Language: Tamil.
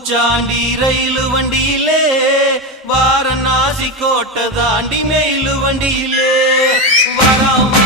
பூச்சாண்டி ரயிலு வண்டியிலே வாரணாசி கோட்டை தாண்டி மெயிலு வண்டியிலே. வராம